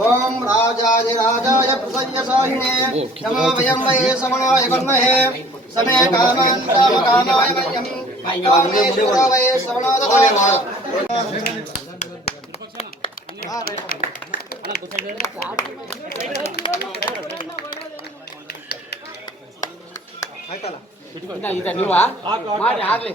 ओम राजाय राजाय प्रसन्न साहिने नमो वयम वये समनाय वन्महे समे कामं काम कामाय वयम कामेश्वर वये समनादताय ಆಯ್ತಲ್ಲ ಇನ್ನ ಈಗ ನೀವಾ ಮಾಡಿ ಆಗ್ಲಿ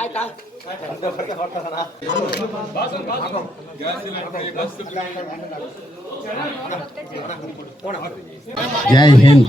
ಆಯ್ತಾ ಜೈ ಹಿಂದ್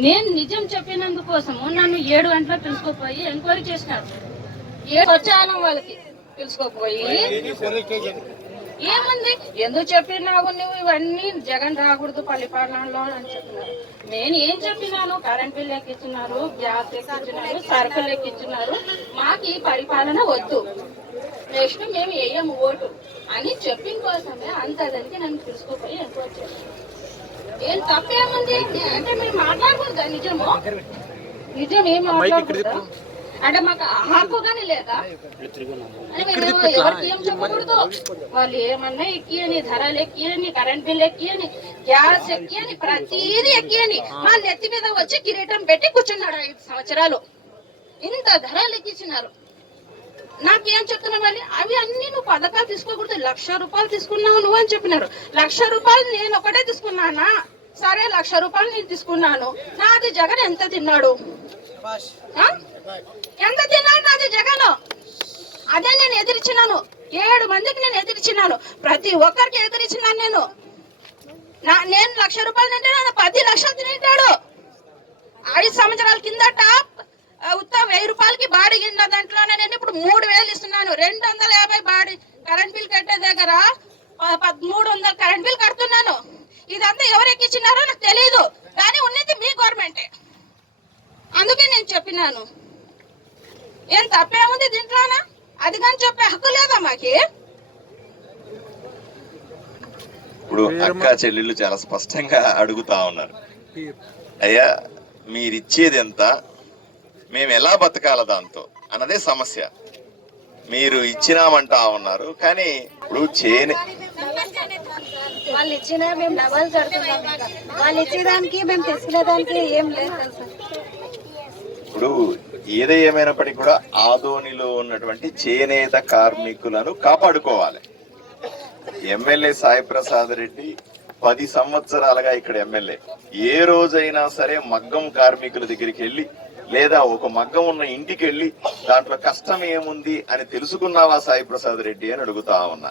నేను నిజం చెప్పినందుకోసము నన్ను ఏడు గంటలకు పిలుచుకోపోయి ఎంక్వైరీ చేసినారు. ఏడు వచ్చాను వాళ్ళకి. పిలుచుకోపోయి. ఏముంది? ఎందుకు చెప్పినావు నువ్వు ఇవన్నీ? జగన్ రాకూడదు పల్లిపాలనలో అని చెప్పినారు. నేను ఏం చెప్పినాను? కరెంట్ బిల్ ఎక్కించున్నారు గ్యాస్ ఎక్కించున్నారు సరుకులు ఎక్కించున్నారు మాకు ఈ పరిపాలన వద్దు. నెక్స్ట్ మేము వేయము ఓటు. అని చెప్పిన కోసమే అంతదానికి నన్ను పిలుచుకోపోయి చేశారు. ఏం తప్పేముంది? అంటే మీరు మాట్లాడకూడదా? నిజము? నిజం ఏం మాట్లాడకూడదా? అంటే మాకు హక్కు కానీ లేదా? ఎవరికి ఏం చెప్పకూడదు. వాళ్ళు ఏమన్నా ఎక్కియని ధరలు ఎక్కియని కరెంట్ బిల్ ఎక్కియని గ్యాస్ ఎక్కియని ప్రతిదీ ఎక్కియని. మా నెత్తి మీద వచ్చి కిరీటం పెట్టి కూర్చున్నాడు ఐదు సంవత్సరాలు. ఇంత ధరలు ఎక్కించినారు. నాకేం చెప్తున్నావు మళ్ళీ? అవి అన్ని నువ్వు పథకాలు తీసుకోకూడదు. లక్ష రూపాయలు తీసుకున్నావు నువ్వు అని చెప్పినారు. లక్ష రూపాయలు నేను ఒకటే తీసుకున్నానా? సరే లక్ష రూపాయలు నేను తీసుకున్నాను. నాది జగన్ ఎంత తిన్నాడు? ఎంత తిన్నాను నాది జగన్. అదే నేను ఎదిరించినాను. ఏడు మందికి నేను ఎదిరించినాను. ప్రతి ఒక్కరికి ఎదిరించినాను నేను. నా నేను లక్ష రూపాయలు తింటాను పది లక్షలు తింటాడు. ఐదు సంవత్సరాల కిందట ఆ, ఉత్త వెయ్యి రూపాయలకి బాడీ కింద దాంట్లోనే నేను ఇప్పుడు మూడు వేలు ఇస్తున్నాను. రెండు వందల యాభై బాడీ కరెంట్ బిల్ కట్టే దగ్గర పదమూడు వందల కరెంట్ బిల్ కడుతున్నాను. ఇదంతా ఎవరు ఎక్కించినారో నాకు తెలియదు కానీ ఉన్నది మీ గవర్నమెంటే అందుకే నేను చెప్పినాను. ఏం తప్పేముంది దీంట్లోనా అది కానీ చెప్పే హక్కు లేదా మాకి? ఇప్పుడు అక్క చెల్లెళ్ళు చాలా స్పష్టంగా అడుగుతా ఉన్నారు. అయ్యా మీరిచ్చేది ఎంత మేము ఎలా బతకాల దాంతో? అన్నదే సమస్య. మీరు ఇచ్చినామంటా ఉన్నారు కానీ ఇప్పుడు చేనే వాళ్ళు ఇచ్చిన మేము డబల్ కడుతున్నాం. వాళ్ళు ఇచ్చేదానికి మేము తీసుకునేదానికి ఏం లేదు ఇప్పుడు ఏదో ఏమైనప్పటికీ కూడా ఆదోనిలో ఉన్నటువంటి చేనేత కార్మికులను కాపాడుకోవాలి. ఎమ్మెల్యే సాయి ప్రసాద్ రెడ్డి పది సంవత్సరాలుగా ఇక్కడ ఎమ్మెల్యే. ఏ రోజైనా సరే మగ్గం కార్మికుల దగ్గరికి వెళ్ళి లేదా ఒక మగ్గం ఉన్న ఇంటికి వెళ్ళి దాంట్లో కష్టం ఏముంది అని తెలుసుకున్నావా సాయి ప్రసాద్ రెడ్డి అని అడుగుతా ఉన్నా.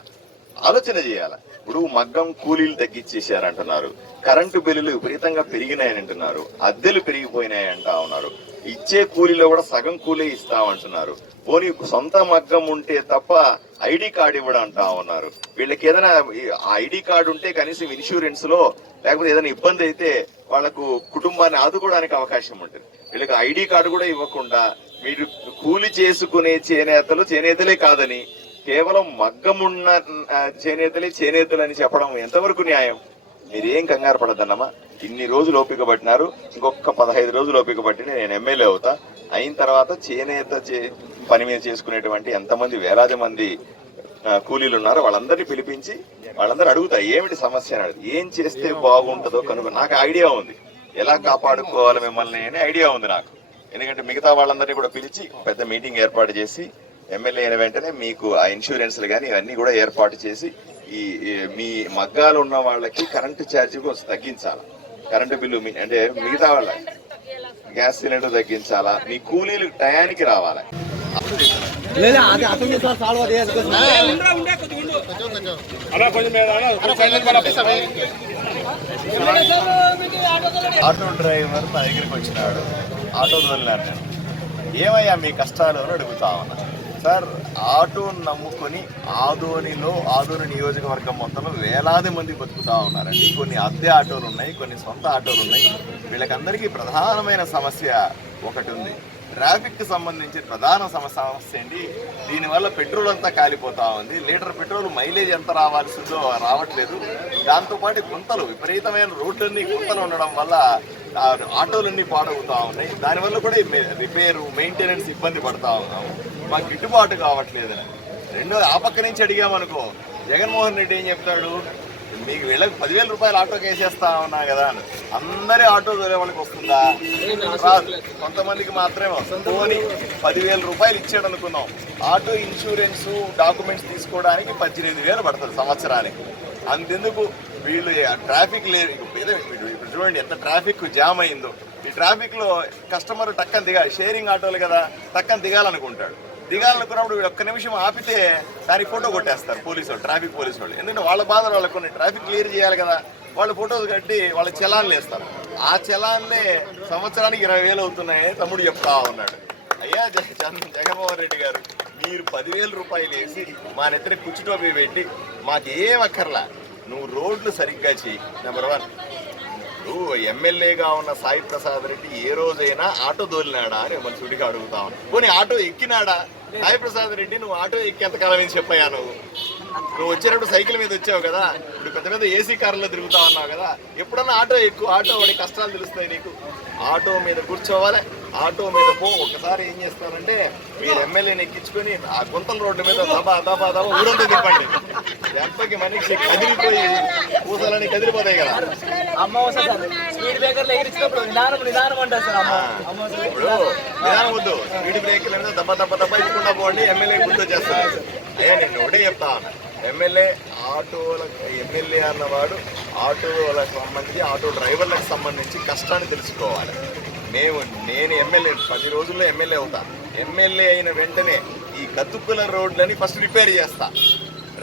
ఆలోచన చేయాలి. ఇప్పుడు మగ్గం కూలీలు తగ్గించేశారంటున్నారు. కరెంటు బిల్లులు విపరీతంగా పెరిగినాయని అంటున్నారు. అద్దెలు పెరిగిపోయినాయి అంటా ఉన్నారు. ఇచ్చే కూలీలో కూడా సగం కూలీ ఇస్తామంటున్నారు. పోనీ సొంత మగ్గం ఉంటే తప్ప ఐడి కార్డు ఇవ్వడం అంటా ఉన్నారు. వీళ్ళకి ఏదైనా ఐడి కార్డు ఉంటే కనీసం ఇన్సూరెన్స్లో లేకపోతే ఏదైనా ఇబ్బంది అయితే వాళ్ళకు కుటుంబాన్ని ఆదుకోవడానికి అవకాశం ఉంటుంది. వీళ్ళకి ఐడి కార్డు కూడా ఇవ్వకుండా మీరు కూలి చేసుకునే చేనేతలు చేనేతలే కాదని కేవలం మగ్గమున్న చేనేతలే చేనేతలు అని చెప్పడం ఎంతవరకు న్యాయం? మీరేం కంగారు పడద్దన్నమా ఇన్ని రోజులు ఓపిక పట్టినారు. ఇంకొక పదహైదు రోజులు ఓపిక పట్టి నేను ఎమ్మెల్యే అవుతా. అయిన తర్వాత చేనేత చే పని మీద చేసుకునేటువంటి ఎంతమంది వేలాది మంది కూలీలు ఉన్నారో వాళ్ళందరినీ పిలిపించి వాళ్ళందరూ అడుగుతా ఏమిటి సమస్య? అని అడుగు. ఏం చేస్తే బాగుంటుందో కనుక నాకు ఐడియా ఉంది. ఎలా కాపాడుకోవాలి మిమ్మల్ని? అని ఐడియా ఉంది నాకు. ఎందుకంటే మిగతా వాళ్ళందరినీ కూడా పిలిచి పెద్ద మీటింగ్ ఏర్పాటు చేసి ఎమ్మెల్యే అయిన వెంటనే మీకు ఆ ఇన్సూరెన్స్లు కానీ ఇవన్నీ కూడా ఏర్పాటు చేసి ఈ మీ మగ్గాలు ఉన్న వాళ్ళకి కరెంటు ఛార్జీ కొంచెం తగ్గించాలి? కరెంటు బిల్లు మీ- అంటే మిగతా వాళ్ళ గ్యాస్ సిలిండర్ తగ్గించాలా? మీ కూలీలు టయానికి రావాలి? ఆటో డ్రైవర్ నా దగ్గరికి వచ్చినాడు. ఆటో వదిలినాడు నేను. ఏమయ్యా మీ కష్టాలు అని అడుగుతా ఉన్నా. సార్ ఆటో నమ్ముకొని ఆదోనిలో ఆదోని నియోజకవర్గం మొత్తంలో వేలాది మంది బతుకుతా ఉన్నారండి. కొన్ని అద్దె ఆటోలు ఉన్నాయి కొన్ని సొంత ఆటోలు ఉన్నాయి. వీళ్ళకందరికీ ప్రధానమైన సమస్య ఒకటి ఉంది. ట్రాఫిక్కి సంబంధించి ప్రధాన సమస్య సమస్య ఏంటి? దీనివల్ల పెట్రోల్ అంతా కాలిపోతూ ఉంది. లీటర్ పెట్రోల్ మైలేజ్ ఎంత రావాల్సిందో రావట్లేదు. దాంతోపాటు గుంతలు విపరీతమైన రోడ్లన్నీ గుంతలు ఉండడం వల్ల ఆటోలన్నీ పాడవుతూ ఉన్నాయి. దానివల్ల కూడా రిపేరు మెయింటెనెన్స్ ఇబ్బంది పడతా ఉన్నాము. మాకు గిట్టుబాటు కావట్లేదని రెండో ఆ పక్క నుంచి అడిగామనుకో జగన్మోహన్ రెడ్డి ఏం చెప్తాడు? మీకు వీళ్ళకి పదివేల రూపాయలు ఆటోకి వేసేస్తా ఉన్నా కదా అని. అందరి ఆటో దొరే వాళ్ళకి వస్తుందా? రాదు. కొంతమందికి మాత్రమే వస్తుంది. పోనీ పదివేల రూపాయలు ఇచ్చాడు అనుకున్నాం. ఆటో ఇన్సూరెన్స్ డాక్యుమెంట్స్ తీసుకోవడానికి పద్దెనిమిది వేలు పడుతుంది సంవత్సరానికి. అంతెందుకు? వీళ్ళు ట్రాఫిక్ లేదు ఇప్పుడు చూడండి ఎంత ట్రాఫిక్ జామ్ అయిందో. ఈ ట్రాఫిక్లో కస్టమర్ టక్కన దిగాలి. షేరింగ్ ఆటోలు కదా టక్కన దిగాలనుకుంటాడు. దిగాలనుకున్నప్పుడు వీడు ఒక్క నిమిషం ఆపితే దాని ఫోటో కొట్టేస్తారు పోలీసు వాళ్ళు ట్రాఫిక్ పోలీసు వాళ్ళు ఎందుకంటే వాళ్ళ బాధలు వాళ్ళకు కొన్ని ట్రాఫిక్ క్లియర్ చేయాలి కదా. వాళ్ళు ఫోటోలు కట్టి వాళ్ళ చలాన్లు వేస్తారు. ఆ చలాన్లే సంవత్సరానికి ఇరవై వేలు అవుతున్నాయని తమ్ముడు చెప్తా ఉన్నాడు. అయ్యా జగన్మోహన్ రెడ్డి గారు మీరు పదివేల రూపాయలు వేసి మా నెత్తిన కుచ్చుటోపీ పెట్టి మాకు ఏం అక్కర్లా. నువ్వు రోడ్లు సరిగ్గా చేయి నెంబర్ వన్. నువ్వు ఎమ్మెల్యేగా ఉన్న సాయి ప్రసాద్ రెడ్డి ఏ రోజైనా ఆటో దోలినాడా అని మన అడుగుతా ఉన్నా పోనీ ఆటో ఎక్కినాడా? సాయి ప్రసాద్ రెడ్డి నువ్వు ఆటో ఎక్కి ఎంతకాలం అని చెప్పయ్యా నువ్వు? నువ్వు వచ్చేటప్పుడు సైకిల్ మీద వచ్చావు కదా? ఇప్పుడు పెద్ద పెద్ద ఏసీ కార్లో తిరుగుతా ఉన్నావు కదా? ఎప్పుడన్నా ఆటో ఎక్కువ ఆటో వాడి కష్టాలు తెలుస్తాయి నీకు. ఆటో మీద కూర్చోవాలి. ఆటో మీద పో ఒకసారి ఏం చేస్తారంటే మీరు ఎమ్మెల్యేని ఎక్కించుకొని ఆ గుంతల రోడ్డు మీద దబా దబా దబా ఊరంతా తిప్పండి. దెబ్బకి మనిషి కదిలిపోయి పూసలని కదిలిపోతాయి కదా. ఇప్పుడు నిదానం వద్దు. స్పీడ్ బ్రేక్ మీద దెబ్బ దెబ్బ దెబ్బ ఇచ్చుకుంటా పోండి ఎమ్మెల్యే గుర్తు చేస్తాను అయ్యా నేను ఒకటే చెప్తా. ఎమ్మెల్యే ఆటోల ఎమ్మెల్యే అన్నవాడు ఆటోలకు సంబంధించి ఆటో డ్రైవర్లకు సంబంధించి కష్టాన్ని తెలుసుకోవాలి. మేము నేను ఎమ్మెల్యే పది రోజుల్లో ఎమ్మెల్యే అవుతా. ఎమ్మెల్యే అయిన వెంటనే ఈ గతుక్కుల రోడ్లని ఫస్ట్ రిపేర్ చేస్తా.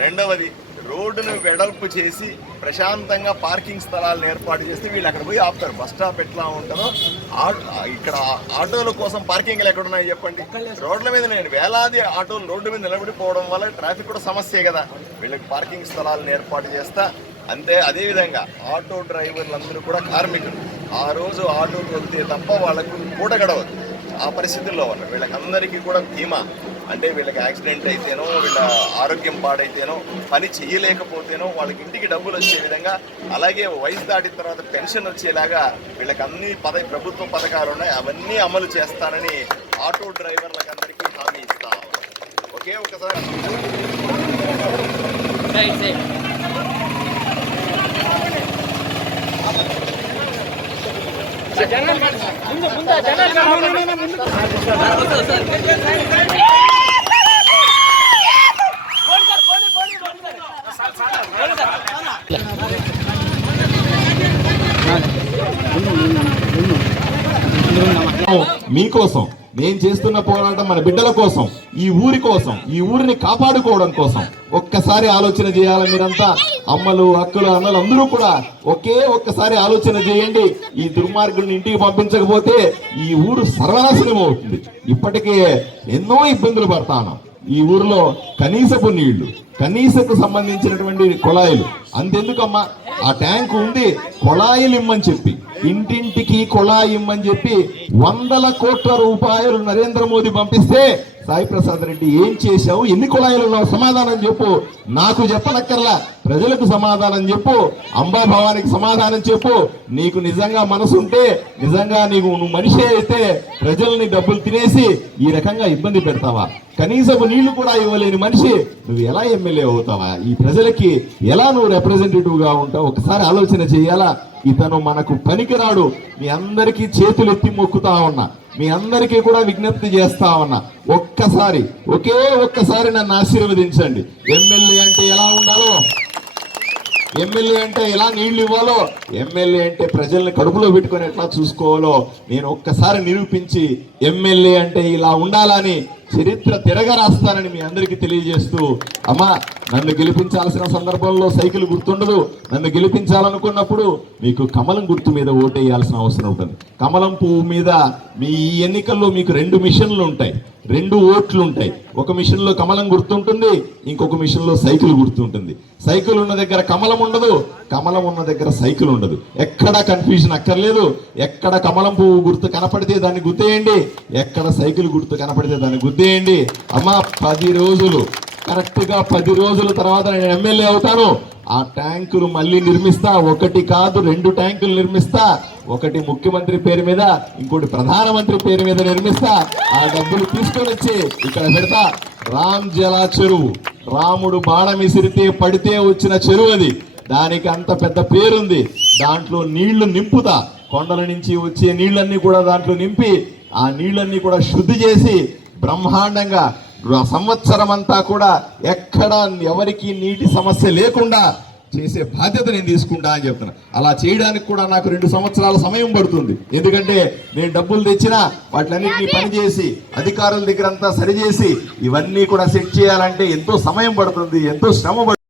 రెండవది రోడ్డును వెడల్పు చేసి ప్రశాంతంగా పార్కింగ్ స్థలాలను ఏర్పాటు చేస్తే వీళ్ళు అక్కడ పోయి ఆపుతారు. బస్ స్టాప్ ఎట్లా ఉంటుందో ఆటో ఇక్కడ ఆటోల కోసం పార్కింగ్లు ఎక్కడ ఉన్నాయి చెప్పండి. రోడ్ల మీద నేను వేలాది ఆటోలు రోడ్డు మీద నిలబడిపోవడం వల్ల ట్రాఫిక్ కూడా సమస్యే కదా. వీళ్ళకి పార్కింగ్ స్థలాలను ఏర్పాటు చేస్తా. అంతే అదేవిధంగా ఆటో డ్రైవర్లందరూ కూడా కార్మికులు. ఆ రోజు ఆటో వెళ్తే తప్ప వాళ్ళకు కూడా గడవదు ఆ పరిస్థితుల్లో వాళ్ళు వీళ్ళకందరికీ కూడా బీమా అంటే వీళ్ళకి యాక్సిడెంట్ అయితేనో వీళ్ళ ఆరోగ్యం పాడైతేనో పని చేయలేకపోతేనో వాళ్ళకి ఇంటికి డబ్బులు వచ్చే విధంగా అలాగే వయసు దాటిన తర్వాత పెన్షన్ వచ్చేలాగా వీళ్ళకి అన్ని పద ప్రభుత్వ పథకాలు ఉన్నాయి. అవన్నీ అమలు చేస్తానని ఆటో డ్రైవర్లకు అందరికీ హామీ ఇస్తా ఒకే ఒకసారి రైట్ సైడ్ ముందు ముందు జనాలు మీకోసం నేను చేస్తున్న పోరాటం మన బిడ్డల కోసం ఈ ఊరి కోసం ఈ ఊరిని కాపాడుకోవడం కోసం. ఒక్కసారి ఆలోచన చేయాలి మీరంతా. అమ్మలు అక్కలు అన్నలు అందరూ కూడా ఒకే ఒక్కసారి ఆలోచన చేయండి. ఈ దుర్మార్గుల్ని ఇంటికి పంపించకపోతే ఈ ఊరు సర్వనాశనం అవుతుంది. ఇప్పటికే ఎన్నో ఇబ్బందులు పడతాను ఈ ఊరిలో కనీసపు నీళ్ళు కనీసకు సంబంధించినటువంటి కుళాయిలు. అంతెందుకమ్మా? ఆ ట్యాంక్ ఉంది కుళాయిలు ఇమ్మని చెప్పి. ఇంటింటికి కుళాయి ఇమ్మని చెప్పి వందల కోట్ల రూపాయలు నరేంద్ర మోదీ పంపిస్తే సాయి ప్రసాద్ రెడ్డి ఏం చేశావు? ఎన్ని కుళాయిలు ఉన్నావు? సమాధానం చెప్పు. నాకు చెప్పనక్కర్లా. ప్రజలకు సమాధానం చెప్పు. అంబాభవానికి సమాధానం చెప్పు. నీకు నిజంగా మనసు ఉంటే నిజంగా నీకు నువ్వు మనిషి అయితే ప్రజల్ని డబ్బులు తినేసి ఈ రకంగా ఇబ్బంది పెడతావా? కనీసపు నీళ్ళు కూడా ఇవ్వలేని మనిషి నువ్వు ఎలా ఎమ్మెల్యే అవుతావా? ఈ ప్రజలకి ఎలా నువ్వు రిప్రజెంటేటివ్గా ఉంటావు? ఒకసారి ఆలోచన చేయాలా? ఇతను మనకు పనికిరాడు. మీ అందరికీ చేతులు ఎత్తి మొక్కుతా ఉన్నా. మీ అందరికీ కూడా విజ్ఞప్తి చేస్తా ఉన్నా. ఒక్కసారి ఒకే ఒక్కసారి నన్ను ఆశీర్వదించండి. ఎమ్మెల్యే అంటే ఎలా ఉండాలో? ఎమ్మెల్యే అంటే ఎలా నీళ్ళు ఇవ్వాలో ఎమ్మెల్యే అంటే ప్రజల్ని కడుపులో పెట్టుకొని ఎట్లా చూసుకోవాలో నేను ఒక్కసారి నిరూపించి ఎమ్మెల్యే అంటే ఇలా ఉండాలని చరిత్ర తిరగరాస్తానని మీ అందరికీ తెలియజేస్తూ అమ్మా నన్ను గెలిపించాల్సిన సందర్భంలో సైకిల్ గుర్తుండదు. నన్ను గెలిపించాలనుకున్నప్పుడు మీకు కమలం గుర్తు మీద ఓటేయాల్సిన అవసరం ఉంటుంది. కమలం పువ్వు మీద మీ ఈ ఎన్నికల్లో మీకు రెండు మిషన్లు ఉంటాయి. రెండు ఓట్లు ఉంటాయి. ఒక మిషన్లో కమలం గుర్తుంటుంది ఇంకొక మిషన్లో సైకిల్ గుర్తుంటుంది. సైకిల్ ఉన్న దగ్గర కమలం ఉండదు కమలం ఉన్న దగ్గర సైకిల్ ఉండదు. ఎక్కడ కన్ఫ్యూజన్ అక్కర్లేదు. ఎక్కడ కమలం పువ్వు గుర్తు కనపడితే దాన్ని గుర్తేయండి. ఎక్కడ సైకిల్ గుర్తు కనపడితే దాన్ని గుర్తేయండి. అమ్మ పది రోజులు కరెక్ట్గా పది రోజుల తర్వాత నేను ఎమ్మెల్యే అవుతాను. ఆ ట్యాంకులు మళ్ళీ నిర్మిస్తా. ఒకటి కాదు రెండు ట్యాంకులు నిర్మిస్తా. ఒకటి ముఖ్యమంత్రి పేరు మీద ఇంకోటి ప్రధానమంత్రి పేరు మీద నిర్మిస్తా. ఆ డబ్బులు తీసుకొని వచ్చి ఇక్కడ పెడతా. రామ్ జలా చెరువు. రాముడు బాణం విసిరితే పడితే వచ్చిన చెరువు అది. దానికి అంత పెద్ద పేరుంది. దాంట్లో నీళ్ళు నింపుతా. కొండల నుంచి వచ్చే నీళ్ళన్నీ కూడా దాంట్లో నింపి ఆ నీళ్ళన్నీ కూడా శుద్ధి చేసి బ్రహ్మాండంగా సంవత్సరం అంతా కూడా ఎక్కడ ఎవరికి నీటి సమస్య లేకుండా చేసే బాధ్యత నేను తీసుకుంటా అని చెప్తున్నా. అలా చేయడానికి కూడా నాకు రెండు సంవత్సరాల సమయం పడుతుంది. ఎందుకంటే నేను డబ్బులు తెచ్చినా వాటిలన్నింటినీ పని చేసి అధికారుల దగ్గర అంతా సరిచేసి ఇవన్నీ కూడా సెట్ చేయాలంటే ఎంతో సమయం పడుతుంది ఎంతో శ్రమ పడుతుంది.